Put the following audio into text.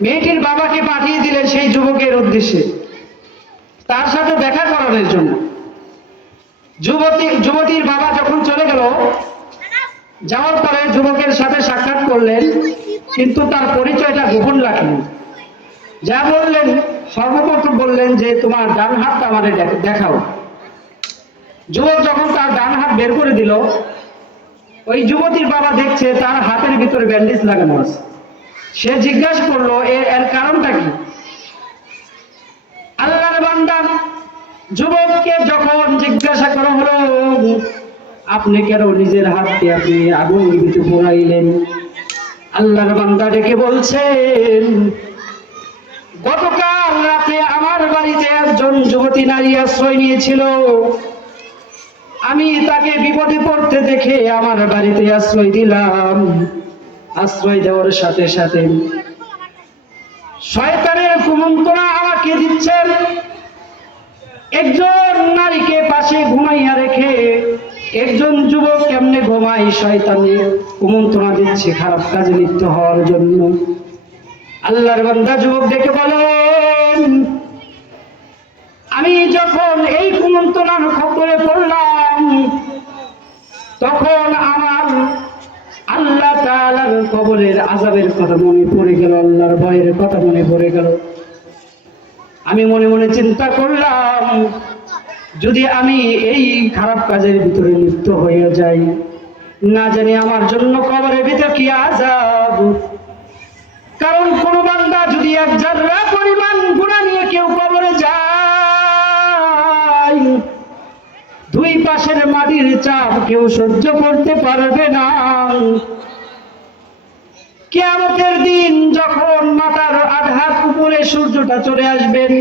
মেয়েটির বাবাকে পাঠিয়ে দিলেন সেই যুবকের উদ্দেশ্যে। তার সাথে দেখা করানোর জন্য। যুবতী যুবতীর বাবা যখন চলে গেল, যাওয়ার পরে যুবকের সাথে সাক্ষাৎ করলেন, কিন্তু তার পরিচয়টা গোপন রাখলেন যা বললেন, সর্বপ্রথম বললেন যে, তোমার ডান হাতটা আমাদের দেখ- দেখাও। যুবক যখন তার ডান হাত বের করে দিল, ওই যুবতীর বাবা দেখছে তার হাতের ভিতরে ব্যান্ডেজ লাগানো আছে। সে জিজ্ঞাসা করল, এর কারণটা কি? আল্লাহর বান্দা যুবককে যখন জিজ্ঞাসা করা হলো, আপনি কেন নিজের হাত দিয়ে আপনি আগুন কিছু পোড়াইলেন? আল্লাহর বান্দা ডেকে বলছেন, গতকাল রাতে আমার বাড়িতে একজন যুবতী নারী আশ্রয় নিয়েছিল। আমি তাকে বিপদে পড়তে দেখে আমার বাড়িতে আশ্রয় দিলাম। আশ্রয় দেওয়ার সাথে সাথে শয়তানের কুমন্ত্রণা আমাকে দিচ্ছেন। একজন নারীকে পাশে ঘুমাইয়া রেখে একজন যুবক কেমনে ঘুমাই শয়তানের কুমন্ত্রণা দিচ্ছে, খারাপ কাজে লিপ্ত হওয়ার জন্য। আল্লাহর বান্দা যুবক ডেকে বলেন, আমি যখন এই কুমন্ত্রণার খবরে পড়লাম, তখন আমার কবরের আজাবের কথা মনে পড়ে গেল, আল্লাহর ভয়ের কথা মনে পড়ে গেল। আমি মনে মনে চিন্তা করলাম, যদি আমি এই খারাপ কাজের ভিতরে লিপ্ত হয়ে যাই, না জানি আমার জন্য কবরের ভিতর কি আজাব কারণ কোন বান্দা যদি এক জাররা পরিমাণ গুণা নিয়ে কেউ কবরে যায়, দুই পাশের মাটির চাপ কেউ সহ্য করতে পারবে না। কেয়ামতের দিন যখন মাথার আধা উপরে সূর্যটা চলে আসবেন